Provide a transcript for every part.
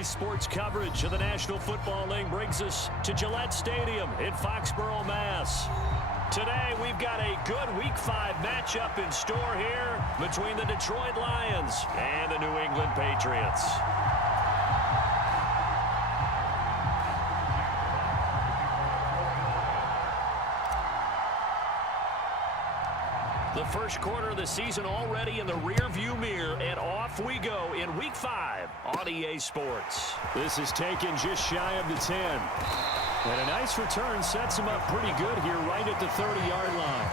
Today's sports coverage of the National Football League brings us to Gillette Stadium in Foxborough, Mass. Today, we've got a good Week 5 matchup in store here between the Detroit Lions and the New England Patriots. The first quarter of the season already in the rearview mirror, and off we go in Week 5 on EA Sports. This is taken just shy of the 10. And a nice return sets him up pretty good here right at the 30-yard line.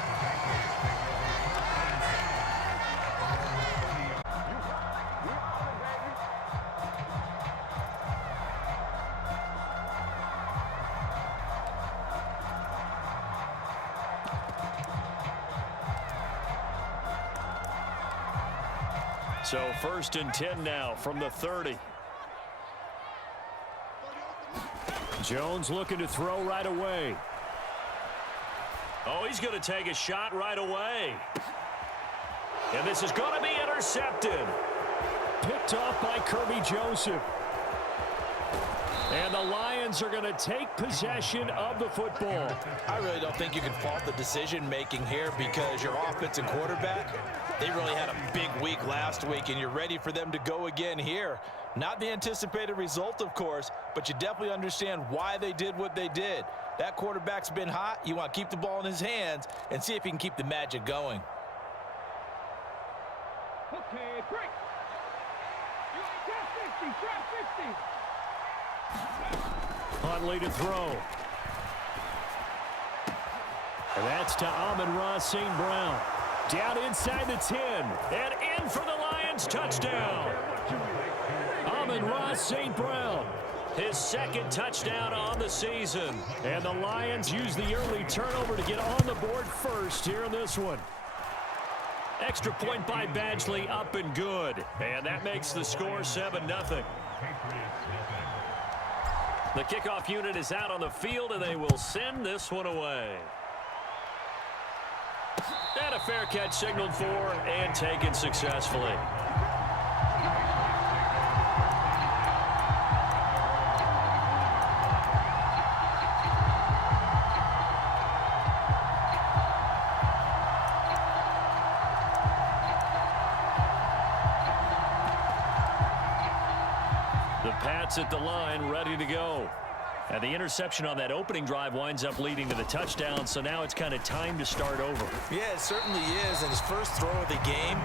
So 1st and 10 now from the 30. Jones looking to throw right away. Oh, he's going to take a shot right away. And this is going to be intercepted. Picked off by Kirby Joseph. And the Lions are going to take possession of the football. I really don't think you can fault the decision-making here because your offensive quarterback, they really had a big week last week, and you're ready for them to go again here. Not the anticipated result, of course, but you definitely understand why they did what they did. That quarterback's been hot. You want to keep the ball in his hands and see if he can keep the magic going. Okay, break. You ain't got 50, try 50. Huntley to throw. And that's to Amon-Ra St. Brown. Down inside the 10. And in for the Lions touchdown. Amon-Ra St. Brown. His second touchdown on the season. And the Lions use the early turnover to get on the board first here in this one. Extra point by Badgley, up and good. And that makes the score 7-0. The kickoff unit is out on the field, and they will send this one away. And a fair catch signaled for and taken successfully. The Pats at the line, ready to go. And the interception on that opening drive winds up leading to the touchdown, so now it's kind of time to start over. Yeah, it certainly is in his first throw of the game.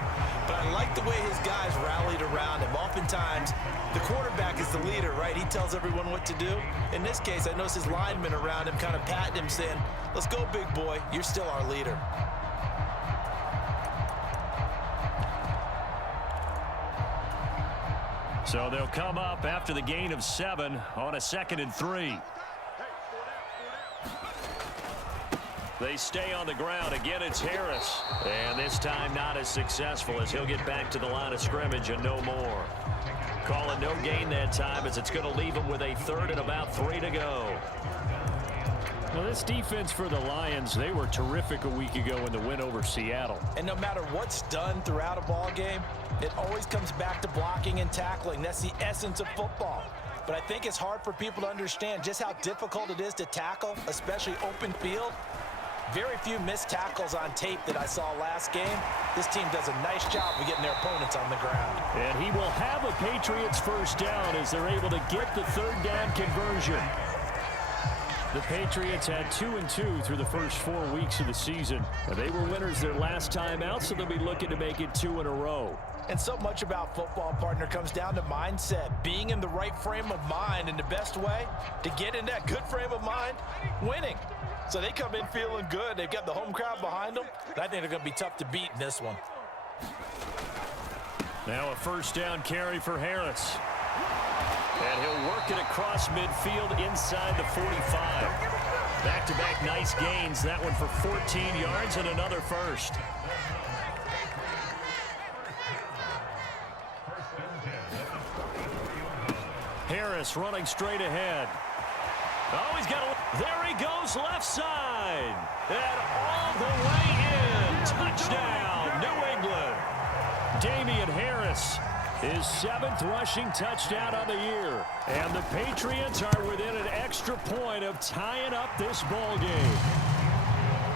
But I like the way his guys rallied around him. Oftentimes, the quarterback is the leader, right? He tells everyone what to do. In this case, I noticed his linemen around him kind of patting him, saying, let's go, big boy. You're still our leader. So they'll come up after the gain of 7 on a 2nd and 3. They stay on the ground. Again, it's Harris. And this time not as successful as he'll get back to the line of scrimmage and no more. Calling no gain that time as it's going to leave him with a 3rd and about 3 to go. Well, this defense for the Lions, they were terrific a week ago in the win over Seattle. And no matter what's done throughout a ball game, it always comes back to blocking and tackling. That's the essence of football. But I think it's hard for people to understand just how difficult it is to tackle, especially open field. Very few missed tackles on tape that I saw last game. This team does a nice job of getting their opponents on the ground. And he will have a Patriots first down as they're able to get the 3rd down conversion. The Patriots had 2-2 through the first 4 weeks of the season. And they were winners their last time out, so they'll be looking to make it 2 in a row. And so much about football, partner, comes down to mindset, being in the right frame of mind. And the best way to get in that good frame of mind, winning. So they come in feeling good. They've got the home crowd behind them. And I think they're going to be tough to beat in this one. Now a 1st down carry for Harris. And he'll work it across midfield inside the 45. Back-to-back nice gains. That one for 14 yards and another 1st. Harris running straight ahead. Oh, he's got a... There he goes, left side. And all the way in. Touchdown, New England. Damian Harris His 7th rushing touchdown on the year. And the Patriots are within an extra point of tying up this ball game.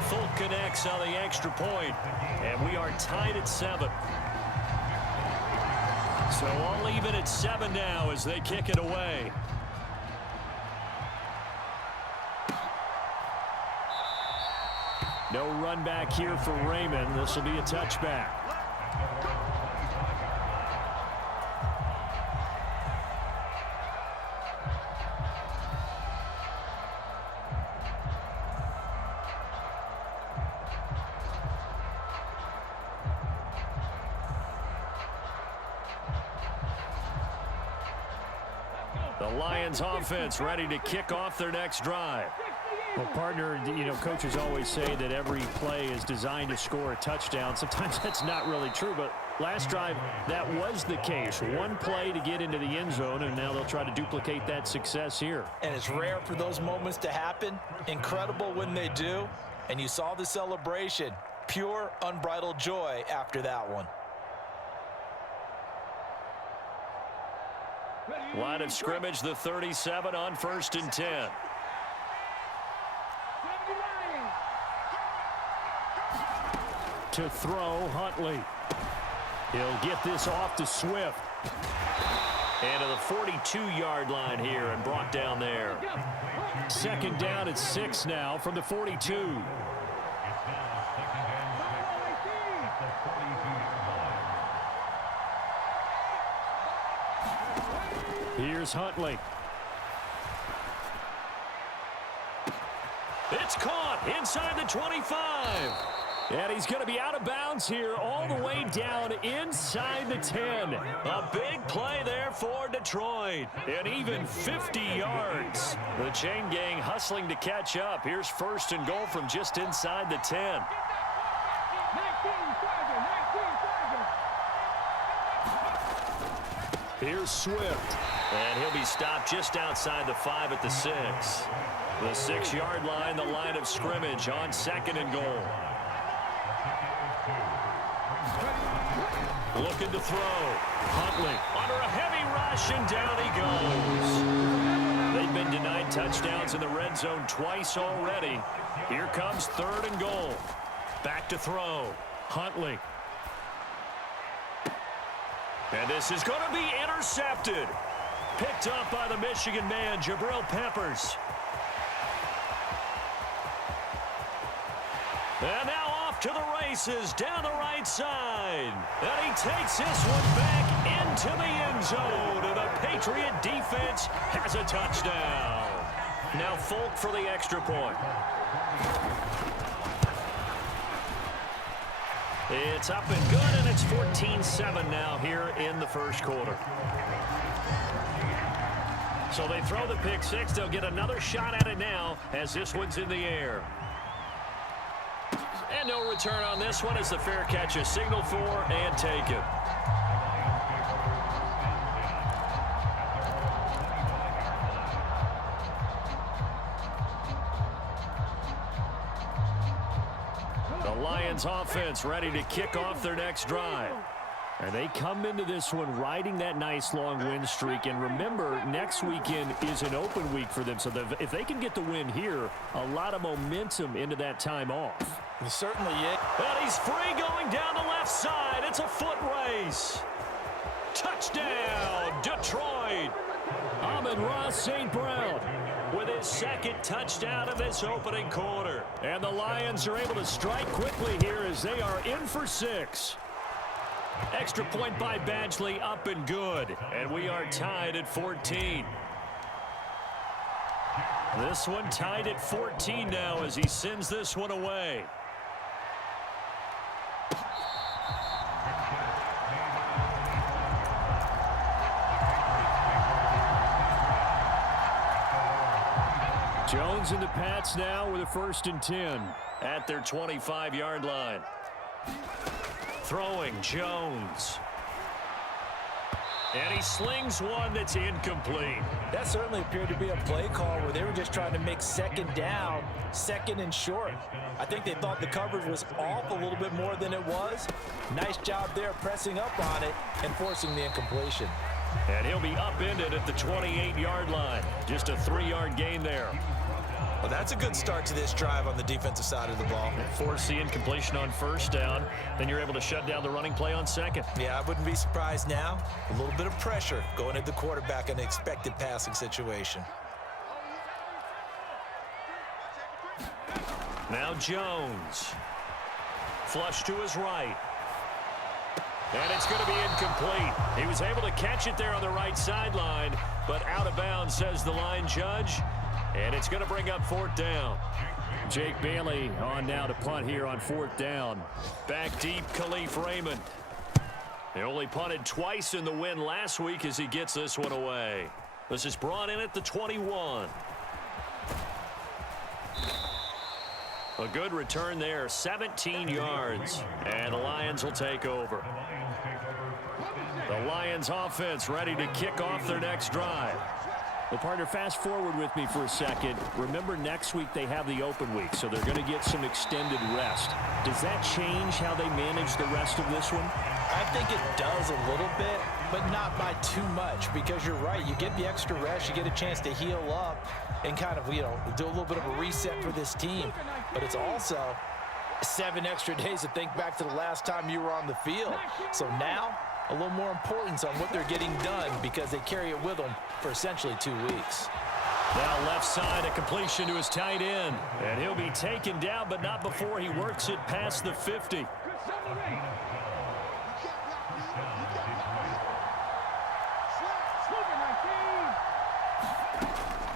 Folk connects on the extra point, and we are tied at 7. So all even at 7 now as they kick it away. No run back here for Raymond. This will be a touchback. The Lions offense ready to kick off their next drive. Well, partner, coaches always say that every play is designed to score a touchdown. Sometimes that's not really true, but last drive, that was the case. One play to get into the end zone, and now they'll try to duplicate that success here. And it's rare for those moments to happen. Incredible when they do. And you saw the celebration. Pure, unbridled joy after that one. Line of scrimmage, the 37 on 1st and 10. To throw, Huntley. He'll get this off to Swift. And to the 42-yard line here and brought down there. 2nd down at 6 now from the 42. Here's Huntley. It's caught inside the 25. And he's going to be out of bounds here all the way down inside the 10. A big play there for Detroit. And even 50 yards. The chain gang hustling to catch up. Here's 1st and goal from just inside the 10. Here's Swift. And he'll be stopped just outside the 5 at the 6. The 6-yard line, the line of scrimmage on 2nd and goal. Looking to throw. Huntley under a heavy rush, and down he goes. They've been denied touchdowns in the red zone twice already. Here comes 3rd and goal. Back to throw. Huntley. And this is going to be intercepted. Picked up by the Michigan man, Jabril Peppers. And now off to the races down the right side. And he takes this one back into the end zone. And the Patriot defense has a touchdown. Now Folk for the extra point. It's up and good, and it's 14-7 now here in the 1st quarter. So they throw the pick 6. They'll get another shot at it now as this one's in the air. And no return on this one as the fair catch is signaled for and taken. The Lions offense ready to kick off their next drive. And they come into this one riding that nice long win streak. And remember, next weekend is an open week for them. So if they can get the win here, a lot of momentum into that time off. Certainly it. And he's free going down the left side. It's a foot race. Touchdown, Detroit. Amon-Ra St. Brown with his 2nd touchdown of this opening quarter. And the Lions are able to strike quickly here as they are in for 6. Extra point by Badgley, up and good. And we are tied at 14. This one tied at 14 now as he sends this one away. Jones and the Pats now with a 1st and 10. At their 25-yard line. Throwing Jones. And he slings one that's incomplete. That certainly appeared to be a play call where they were just trying to make second down, second and short. I think they thought the coverage was off a little bit more than it was. Nice job there pressing up on it and forcing the incompletion. And he'll be upended at the 28-yard line. Just a 3-yard gain there. Well, that's a good start to this drive on the defensive side of the ball. Force the incompletion on first down. Then you're able to shut down the running play on second. Yeah, I wouldn't be surprised now. A little bit of pressure going at the quarterback in an expected passing situation. Now Jones. Flush to his right. And it's going to be incomplete. He was able to catch it there on the right sideline, but out of bounds, says the line judge. And it's going to bring up 4th down. Jake Bailey on now to punt here on 4th down. Back deep, Khalif Raymond. They only punted twice in the win last week as he gets this one away. This is brought in at the 21. A good return there, 17 yards. And the Lions will take over. The Lions offense ready to kick off their next drive. Well, partner, fast forward with me for a second. Remember, next week they have the open week, so they're going to get some extended rest. Does that change how they manage the rest of this one? I think it does a little bit, but not by too much, because you're right. You get the extra rest, you get a chance to heal up and kind of, do a little bit of a reset for this team. But it's also 7 extra days to think back to the last time you were on the field. So now, a little more importance on what they're getting done because they carry it with them for essentially 2 weeks. Now left side, a completion to his tight end. And he'll be taken down, but not before he works it past the 50.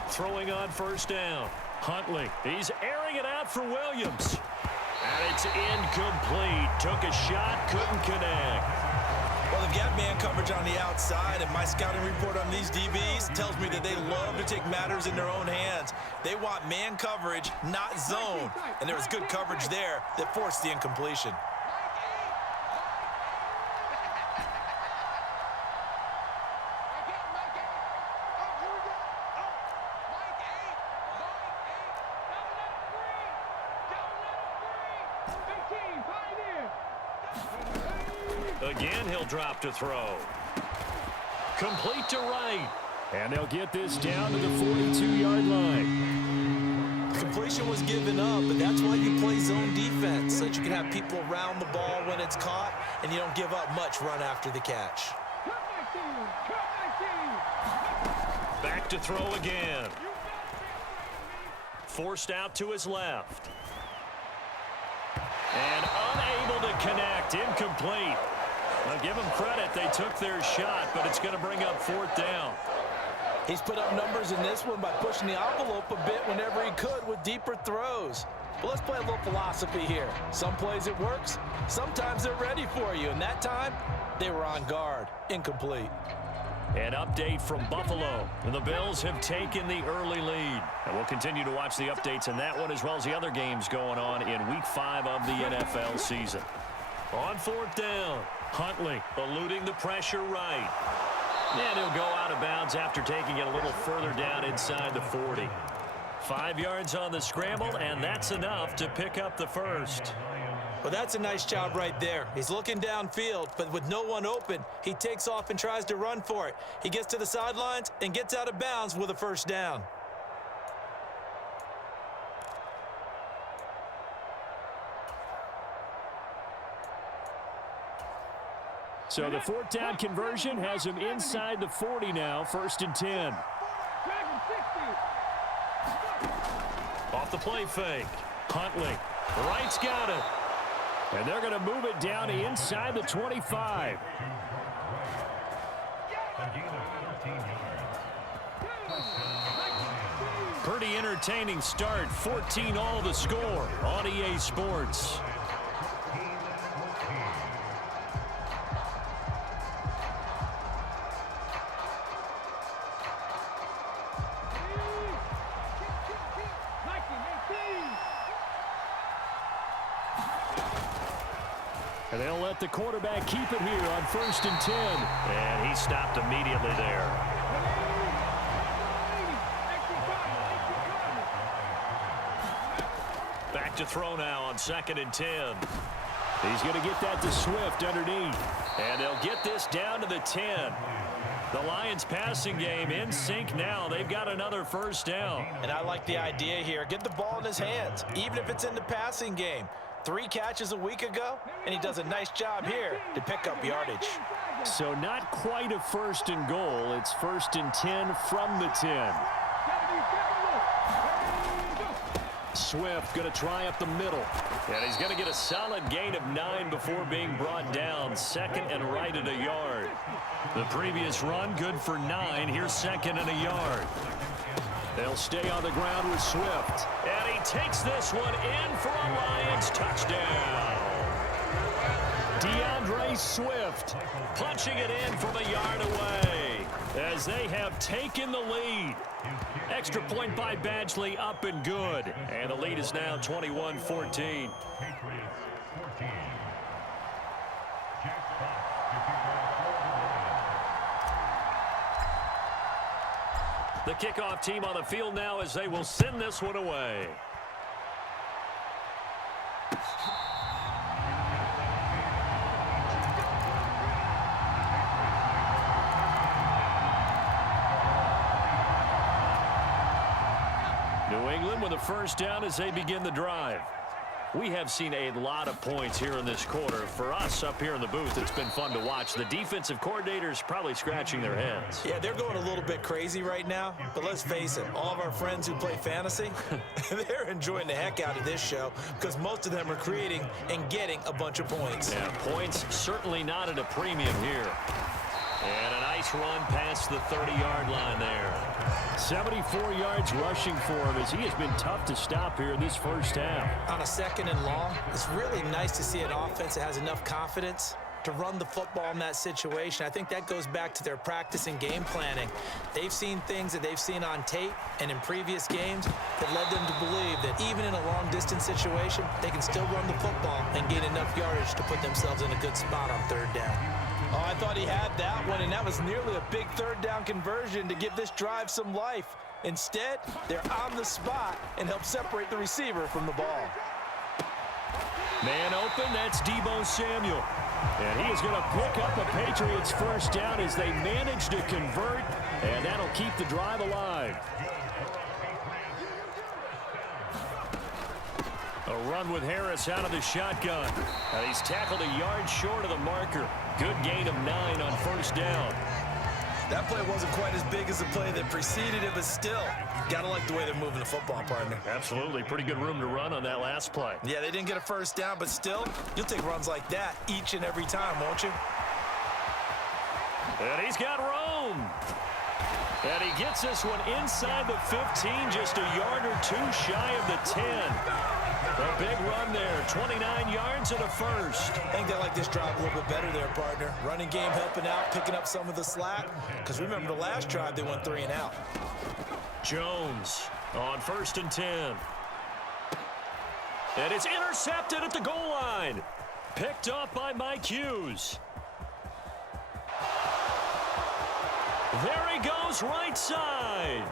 Throwing on first down. Huntley, he's airing it out for Williams. And it's incomplete. Took a shot, couldn't connect. Well, they've got man coverage on the outside, and my scouting report on these DBs tells me that they love to take matters in their own hands. They want man coverage, not zone. And there was good coverage there that forced the incompletion. Again, he'll drop to throw. Complete to right. And they'll get this down to the 42-yard line. Completion was given up, but that's why you play zone defense, so that you can have people around the ball when it's caught, and you don't give up much run after the catch. Back to throw again. Forced out to his left. And unable to connect. Incomplete. Now give them credit. They took their shot, but it's going to bring up 4th down. He's put up numbers in this one by pushing the envelope a bit whenever he could with deeper throws. But let's play a little philosophy here. Some plays it works. Sometimes they're ready for you. And that time, they were on guard. Incomplete. An update from Buffalo. And the Bills have taken the early lead. And we'll continue to watch the updates in that one as well as the other games going on in Week 5 of the NFL season. On 4th down, Huntley eluding the pressure right. And he'll go out of bounds after taking it a little further down inside the 40. 5 yards on the scramble, and that's enough to pick up the first. Well, that's a nice job right there. He's looking downfield, but with no one open, he takes off and tries to run for it. He gets to the sidelines and gets out of bounds with a first down. So the 4th down conversion has him inside the 40 now, 1st and 10. Off the play fake. Huntley. Right's got it. And they're going to move it down to inside the 25. Pretty entertaining start. 14-all the score on EA Sports. And they'll let the quarterback keep it here on 1st and 10. And he stopped immediately there. Back to throw now on 2nd and 10. He's going to get that to Swift underneath. And they'll get this down to the 10. The Lions passing game in sync now. They've got another 1st down. And I like the idea here. Get the ball in his hands, even if it's in the passing game. 3 catches a week ago, and he does a nice job here to pick up yardage. So not quite a 1st and goal. It's 1st and 10 from the 10. Swift going to try up the middle. And he's going to get a solid gain of 9 before being brought down. 2nd and right at a yard. The previous run good for 9. Here's 2nd and a yard. They'll stay on the ground with Swift. And he takes this one in for a Lions touchdown. DeAndre Swift Punching it in from a yard away as they have taken the lead. Extra point by Badgley, up and good. And the lead is now 21-14. The kickoff team on the field now as they will send this one away. New England with a 1st down as they begin the drive. We have seen a lot of points here in this quarter. For us up here in the booth, it's been fun to watch. The defensive coordinators probably scratching their heads. Yeah, they're going a little bit crazy right now. But let's face it, all of our friends who play fantasy, they're enjoying the heck out of this show because most of them are creating and getting a bunch of points. Yeah, points certainly not at a premium here. And a nice run past the 30-yard line there. 74 yards rushing for him as he has been tough to stop here in this 1st half. On a 2nd and long, it's really nice to see an offense that has enough confidence to run the football in that situation. I think that goes back to their practice and game planning. They've seen things that they've seen on tape and in previous games that led them to believe that even in a long-distance situation, they can still run the football and gain enough yardage to put themselves in a good spot on 3rd down. Oh, I thought he had that one, and that was nearly a big 3rd down conversion to give this drive some life. Instead, they're on the spot and help separate the receiver from the ball. Man open, that's Deebo Samuel. And he is going to pick up a Patriots 1st down as they manage to convert, and that'll keep the drive alive. A run with Harris out of the shotgun. And he's tackled a yard short of the marker. Good gain of 9 on 1st down. That play wasn't quite as big as the play that preceded it, but still, gotta like the way they're moving the football, partner. Absolutely. Pretty good room to run on that last play. Yeah, they didn't get a 1st down, but still, you'll take runs like that each and every time, won't you? And he's got room. And he gets this one inside the 15, just a yard or 2 shy of the 10. A big run there, 29 yards and a 1st. I think they like this drive a little bit better there, partner. Running game helping out, picking up some of the slack. Because remember the last drive, they went 3 and out. Jones on 1st and 10. And it's intercepted at the goal line. Picked up by Mike Hughes. There he goes, right side.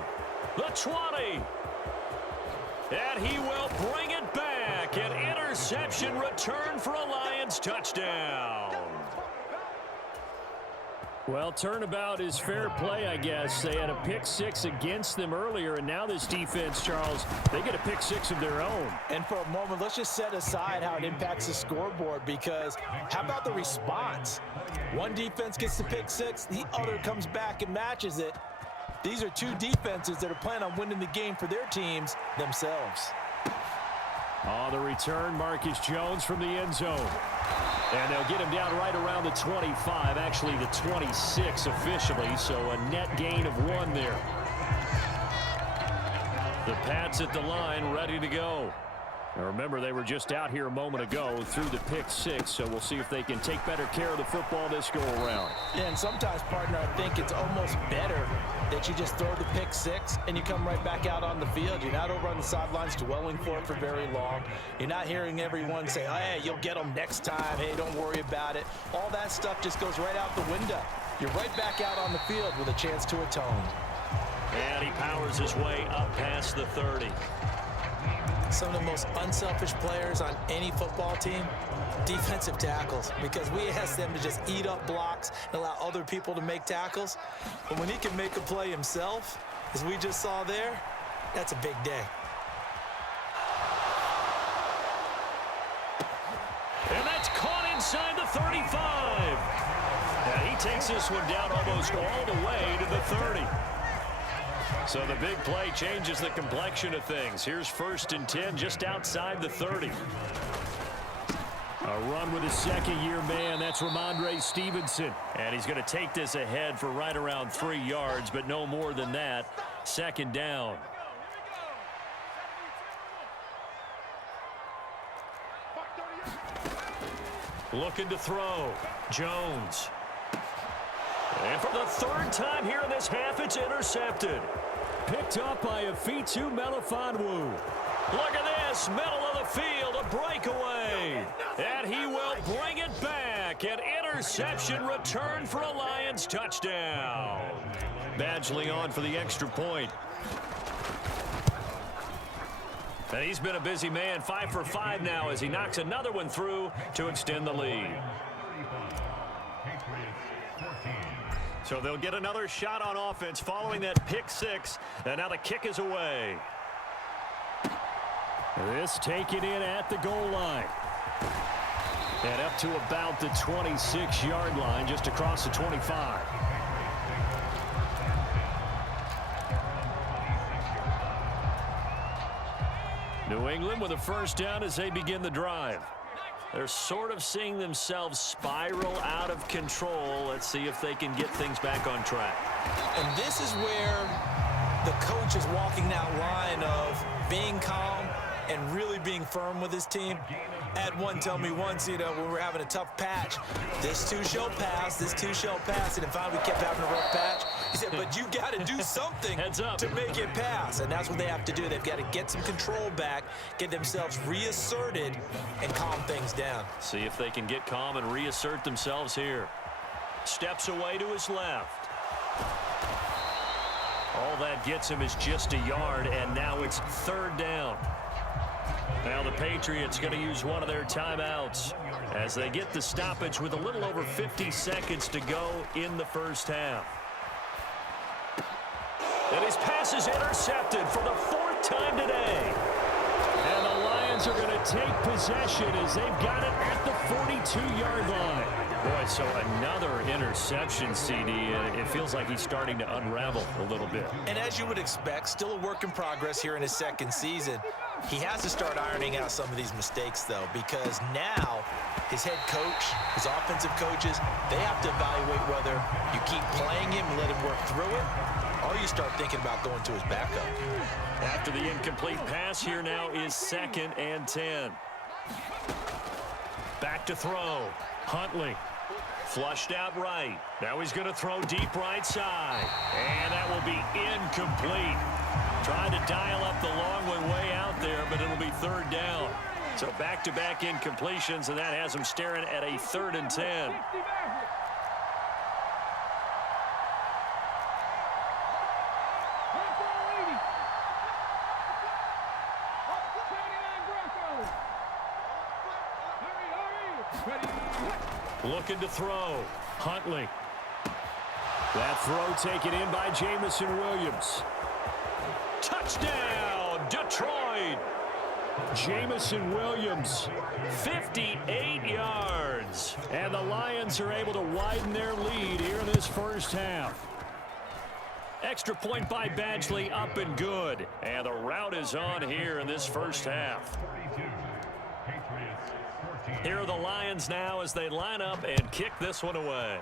The 20. And he will bring it back. An interception return for a Lions touchdown. Well, turnabout is fair play, I guess. They had a pick 6 against them earlier, and now this defense, Charles, they get a pick 6 of their own. And for a moment, let's just set aside how it impacts the scoreboard, because how about the response? One defense gets the pick 6, the other comes back and matches it. These are 2 defenses that are planning on winning the game for their teams themselves. On the return, Marcus Jones from the end zone. And they'll get him down right around the 25, actually the 26 officially, so a net gain of 1 there. The Pats at the line, ready to go. Now remember, they were just out here a moment ago through the pick six, so we'll see if they can take better care of the football this go-around. Yeah, and sometimes, partner, I think it's almost better that you just throw the pick six and you come right back out on the field. You're not over on the sidelines dwelling for it for very long. You're not hearing everyone say, oh, hey, you'll get them next time. Hey, don't worry about it. All that stuff just goes right out the window. You're right back out on the field with a chance to atone. And he powers his way up past the 30. Some of the most unselfish players on any football team, defensive tackles, because we ask them to just eat up blocks and allow other people to make tackles. But when he can make a play himself, as we just saw there, that's a big day. And that's caught inside the 35. And he takes this one down almost all the way to the 30. So the big play changes the complexion of things. Here's 1st and 10 just outside the 30. A run with his second-year man. That's Ramondre Stevenson. And he's going to take this ahead for right around 3 yards, but no more than that. 2nd down. Looking to throw. Jones. And for the 3rd time here in this half, it's intercepted. Picked up by Afitu Melifonwu. Look at this, middle of the field, a breakaway. And he will bring it back. An interception return for a Lions touchdown. Badgley on for the extra point. And he's been a busy man, 5 for 5 now as he knocks another one through to extend the lead. So they'll get another shot on offense following that pick six. And now the kick is away. This taken in at the goal line. And up to about the 26-yard line, just across the 25. New England with a 1st down as they begin the drive. They're sort of seeing themselves spiral out of control. Let's see if they can get things back on track. And this is where the coach is walking that line of being calm and really being firm with his team. I had one tell me once, when we were having a tough patch, this too shall pass, this too shall pass. And then finally we kept having a rough patch. He said, but you got to do something to make it pass. And that's what they have to do. They've got to get some control back, get themselves reasserted, and calm things down. See if they can get calm and reassert themselves here. Steps away to his left. All that gets him is just a yard, and now it's 3rd down. Now the Patriots going to use one of their timeouts as they get the stoppage with a little over 50 seconds to go in the 1st half. And his pass is intercepted for the 4th time today. And the Lions are going to take possession as they've got it at the 42-yard line. Boy, so another interception, CD. It feels like he's starting to unravel a little bit. And as you would expect, still a work in progress here in his 2nd season. He has to start ironing out some of these mistakes, though, because now his head coach, his offensive coaches, they have to evaluate whether you keep playing him and let him work through it, or you start thinking about going to his backup. After the incomplete pass, here now is 2nd and 10. Back to throw. Huntley. Flushed out right. Now he's going to throw deep right side. And that will be incomplete. Trying to dial up the long one way out there, but it'll be 3rd down. So back-to-back incompletions, and that has him staring at a 3rd and 10. Looking to throw. Huntley. That throw taken in by Jamison Williams. Touchdown, Detroit. Jamison Williams. 58 yards. And the Lions are able to widen their lead here in this 1st half. Extra point by Badgley, up and good. And the route is on here in this 1st half. Here are the Lions now as they line up and kick this one away.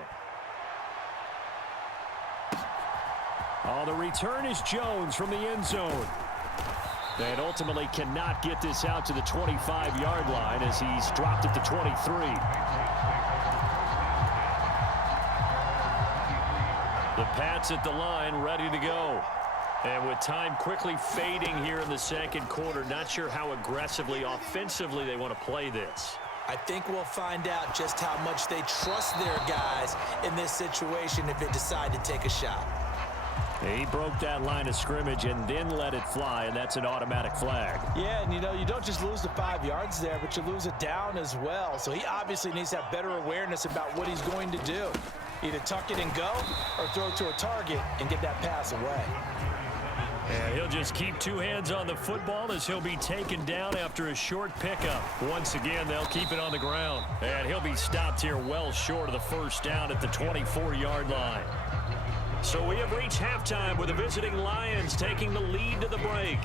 Oh, the return is Jones from the end zone. And ultimately cannot get this out to the 25-yard line as he's dropped at the 23. The Pats at the line, ready to go. And with time quickly fading here in the second quarter, not sure how aggressively, offensively they want to play this. I think we'll find out just how much they trust their guys in this situation if they decide to take a shot. He broke that line of scrimmage and then let it fly, and that's an automatic flag. Yeah, and you don't just lose the 5 yards there, but you lose it down as well. So he obviously needs to have better awareness about what he's going to do. Either tuck it and go or throw it to a target and get that pass away. And he'll just keep two hands on the football as he'll be taken down after a short pickup. Once again, they'll keep it on the ground. And he'll be stopped here well short of the first down at the 24-yard line. So we have reached halftime with the visiting Lions taking the lead to the break.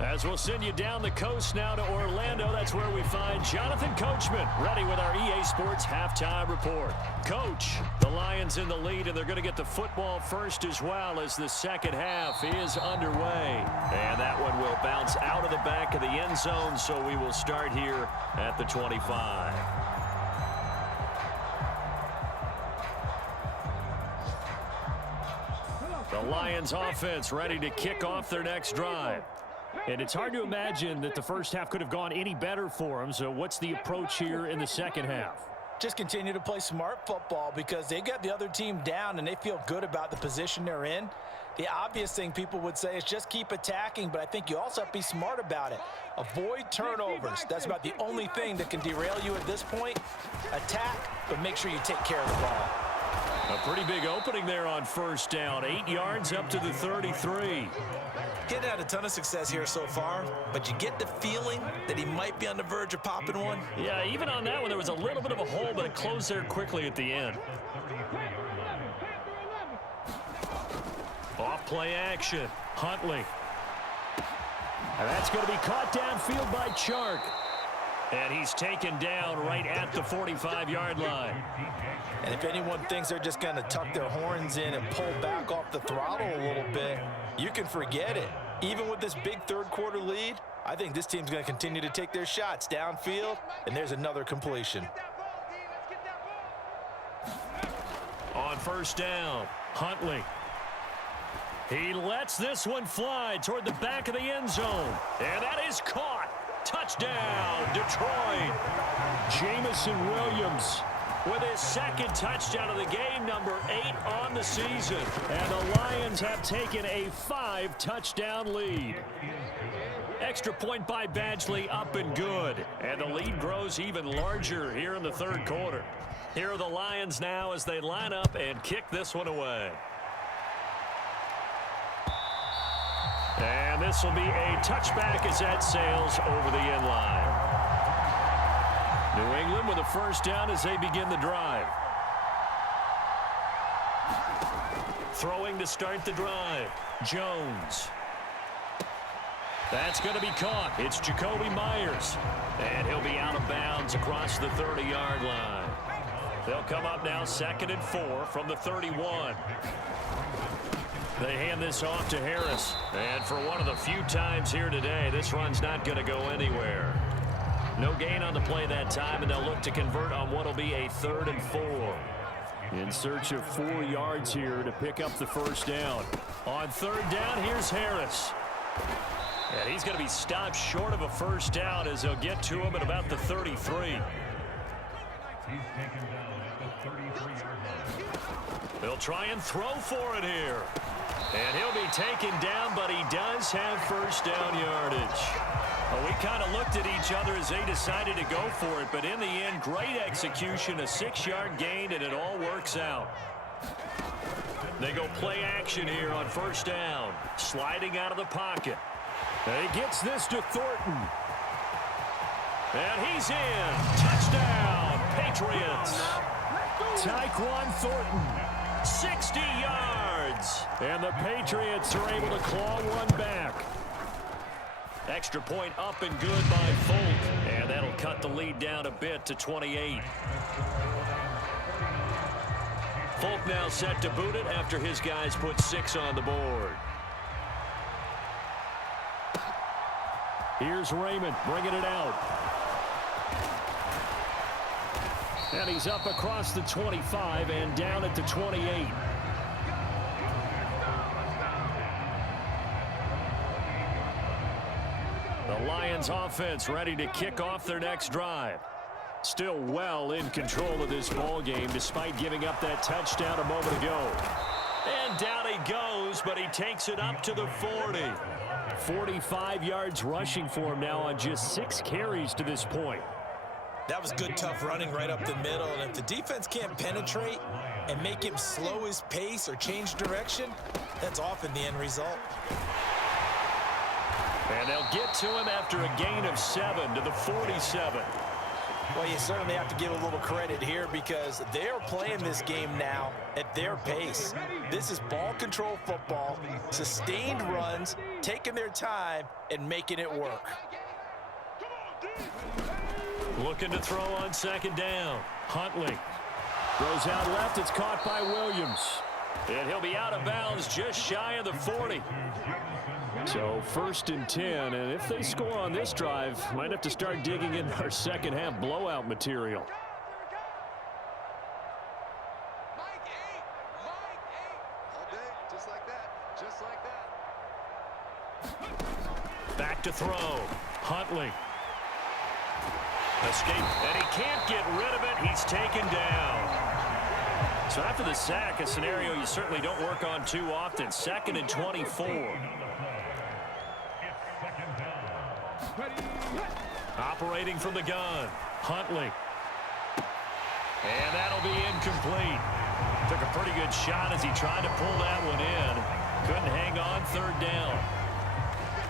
As we'll send you down the coast now to Orlando, that's where we find Jonathan Coachman ready with our EA Sports halftime report. Coach, the Lions in the lead, and they're going to get the football first as well as the second half is underway. And that one will bounce out of the back of the end zone, so we will start here at the 25. The Lions offense ready to kick off their next drive. And it's hard to imagine that the first half could have gone any better for them. So what's the approach here in the second half? Just continue to play smart football because they got the other team down and they feel good about the position they're in. The obvious thing people would say is just keep attacking, but I think you also have to be smart about it. Avoid turnovers. That's about the only thing that can derail you at this point. Attack, but make sure you take care of the ball. A pretty big opening there on first down. 8 yards up to the 33. Getting had a ton of success here so far, but you get the feeling that he might be on the verge of popping one. Yeah, even on that one, there was a little bit of a hole, but it closed there quickly at the end. Off play action. Huntley. And that's going to be caught downfield by Chark. And he's taken down right at the 45-yard line. And if anyone thinks they're just going to tuck their horns in and pull back off the throttle a little bit, you can forget it. Even with this big third-quarter lead, I think this team's going to continue to take their shots downfield, and there's another completion. On first down, Huntley. He lets this one fly toward the back of the end zone. And that is caught. Touchdown, Detroit. Jamison Williams with his second touchdown of the game, number 8 on the season. And the Lions have taken a 5-touchdown lead. Extra point by Badgley, up and good. And the lead grows even larger here in the third quarter. Here are the Lions now as they line up and kick this one away. And this will be a touchback as that sails over the end line. New England with a first down as they begin the drive. Throwing to start the drive. Jones. That's going to be caught. It's Jacoby Myers. And he'll be out of bounds across the 30-yard line. They'll come up now 2nd and 4 from the 31. They hand this off to Harris. And for one of the few times here today, this run's not going to go anywhere. No gain on the play that time, and they'll look to convert on what will be a 3rd and 4. In search of 4 yards here to pick up the first down. On 3rd down, here's Harris. And he's going to be stopped short of a first down as they'll get to him at about the 33. He's taken down at the 33-yard line. They'll try and throw for it here. And he'll be taken down, but he does have first down yardage. Well, we kind of looked at each other as they decided to go for it, but in the end, great execution, a 6-yard gain, and it all works out. They go play action here on first down, sliding out of the pocket. And he gets this to Thornton. And he's in. Touchdown, Patriots. Tyquan Thornton, 60 yards. And the Patriots are able to claw one back. Extra point up and good by Folk. And that'll cut the lead down a bit to 28. Folk now set to boot it after his guys put 6 on the board. Here's Raymond bringing it out. And he's up across the 25 and down at the 28. The Lions offense ready to kick off their next drive. Still well in control of this ball game despite giving up that touchdown a moment ago. And down he goes, but he takes it up to the 40. 45 yards rushing for him now on just 6 carries to this point. That was good, tough running right up the middle. And if the defense can't penetrate and make him slow his pace or change direction, that's often the end result. And they'll get to him after a gain of 7 to the 47. Well, you certainly have to give a little credit here because they're playing this game now at their pace. This is ball control football, sustained runs, taking their time and making it work. Looking to throw on second down. Huntley throws out left. It's caught by Williams. And he'll be out of bounds just shy of the 40. So 1st and 10. And if they score on this drive, might have to start digging in our second half blowout material. Back to throw. Huntley. Escape, and he can't get rid of it. He's taken down. So after the sack, a scenario you certainly don't work on too often. 2nd and 24. Operating from the gun. Huntley. And that'll be incomplete. Took a pretty good shot as he tried to pull that one in. Couldn't hang on 3rd down.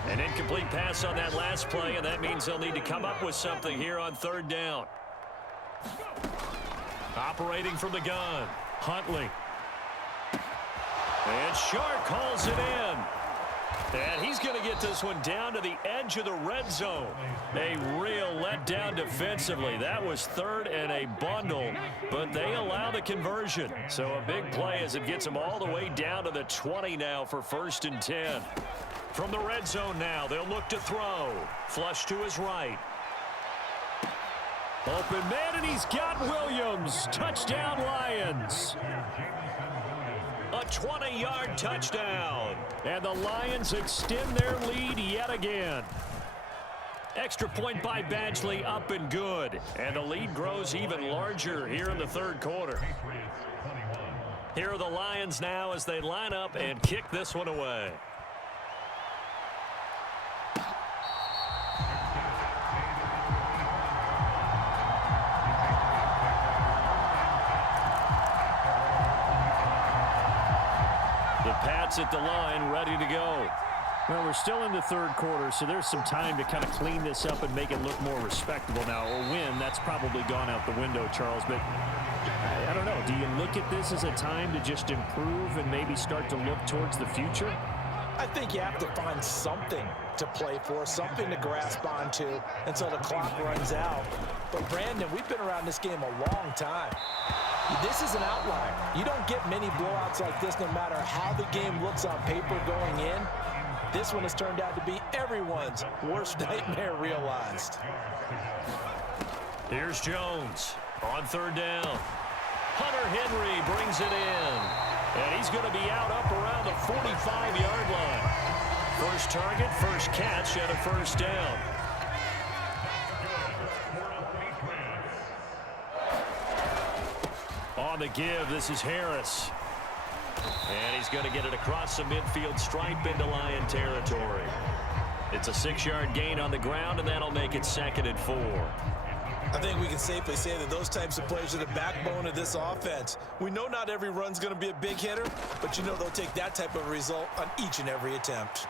An incomplete pass on that last play, and that means they'll need to come up with something here on 3rd down. Operating from the gun. Huntley. And Shark calls it in. And he's going to get this one down to the edge of the red zone. A real letdown defensively. That was 3rd and a bundle, but they allow the conversion. So a big play as it gets them all the way down to the 20 now for 1st and 10. From the red zone now, they'll look to throw. Flush to his right. Open man, and he's got Williams. Touchdown, Lions. A 20-yard touchdown. And the Lions extend their lead yet again. Extra point by Badgley, up and good. And the lead grows even larger here in the 3rd quarter. Here are the Lions now as they line up and kick this one away. Pats at the line, ready to go. Well, we're still in the 3rd quarter, so there's some time to kind of clean this up and make it look more respectable now. A win, that's probably gone out the window, Charles, but I don't know. Do you look at this as a time to just improve and maybe start to look towards the future? I think you have to find something to play for, something to grasp onto until the clock runs out. But, Brandon, we've been around this game a long time. This is an outlier. You don't get many blowouts like this no matter how the game looks on paper going in. This one has turned out to be everyone's worst nightmare realized. Here's Jones on 3rd down. Hunter Henry brings it in. And he's going to be out up around the 45-yard line. First target, first catch, and a 1st down. On the give, this is Harris. And he's going to get it across the midfield stripe into Lion territory. It's a 6-yard gain on the ground, and that'll make it 2nd and 4. I think we can safely say that those types of plays are the backbone of this offense. We know not every run's going to be a big hitter, but you know they'll take that type of result on each and every attempt.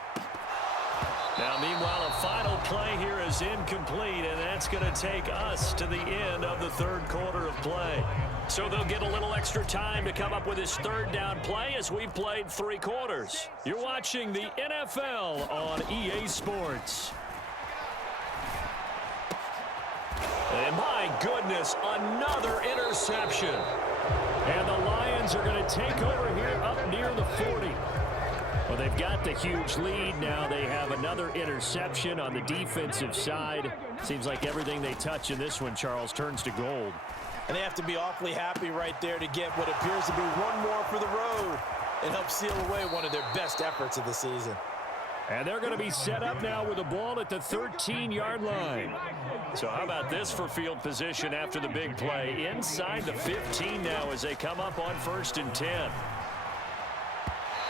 Now, meanwhile, a final play here is incomplete, and that's going to take us to the end of the 3rd quarter of play. So they'll get a little extra time to come up with his 3rd down play as we've played 3 quarters. You're watching the NFL on EA Sports. And my goodness, another interception. And the Lions are going to take over here up near the 40. Well, they've got the huge lead. Now they have another interception on the defensive side. Seems like everything they touch in this one, Charles, turns to gold. And they have to be awfully happy right there to get what appears to be one more for the road and help seal away one of their best efforts of the season. And they're going to be set up now with the ball at the 13-yard line. So how about this for field position after the big play? Inside the 15 now as they come up on 1st and 10.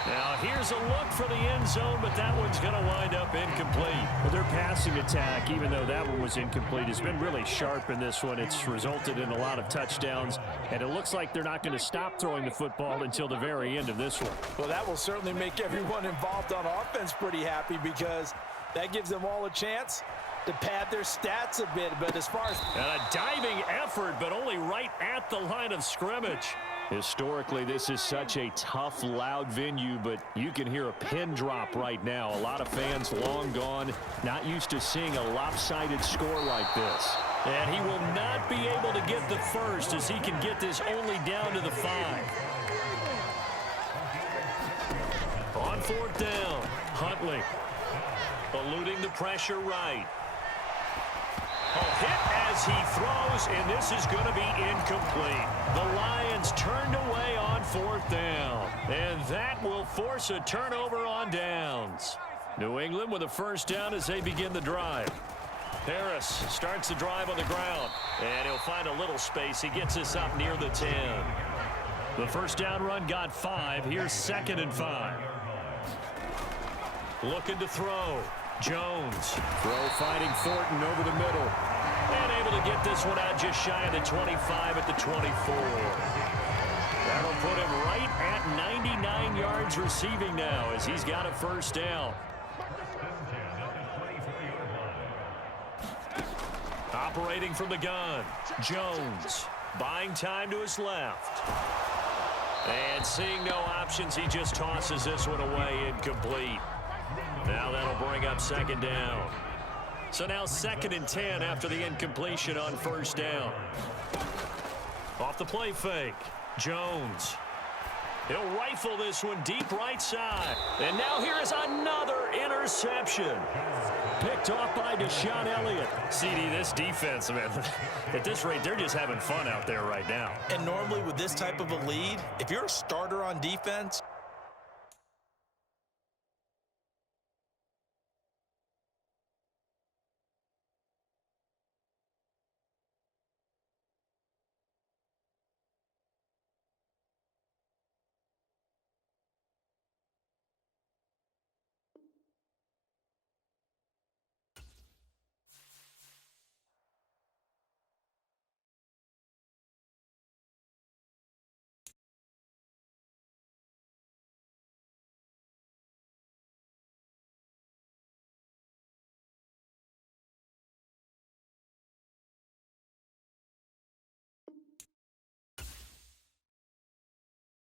Now here's a look for the end zone, but that one's going to wind up incomplete. Well, their passing attack, even though that one was incomplete, has been really sharp in this one. It's resulted in a lot of touchdowns, and it looks like they're not going to stop throwing the football until the very end of this one. Well, that will certainly make everyone involved on offense pretty happy because that gives them all a chance to pad their stats a bit. But as far as and a diving effort, but only right at the line of scrimmage. Historically, this is such a tough, loud venue, but you can hear a pin drop right now. A lot of fans long gone, not used to seeing a lopsided score like this. And he will not be able to get the first as he can get this only down to the 5. On 4th down, Huntley eluding the pressure right. Hit as he throws, and this is going to be incomplete. The Lions turned away on 4th down, and that will force a turnover on downs. New England with a 1st down as they begin the drive. Harris starts the drive on the ground, and he'll find a little space. He gets us up near the 10. The 1st down run got 5. Here's 2nd and 5. Looking to throw. Jones. Throw finding Thornton over the middle. And able to get this one out just shy of the 25 at the 24. That'll put him right at 99 yards receiving now as he's got a 1st down. Operating from the gun. Jones. Buying time to his left. And seeing no options, he just tosses this one away incomplete. Now that'll bring up 2nd down. So now 2nd and 10 after the incompletion on 1st down. Off the play fake. Jones. He'll rifle this one deep right side. And now here is another interception. Picked off by Deshaun Elliott. CD, this defense, man, at this rate, they're just having fun out there right now. And normally with this type of a lead, if you're a starter on defense,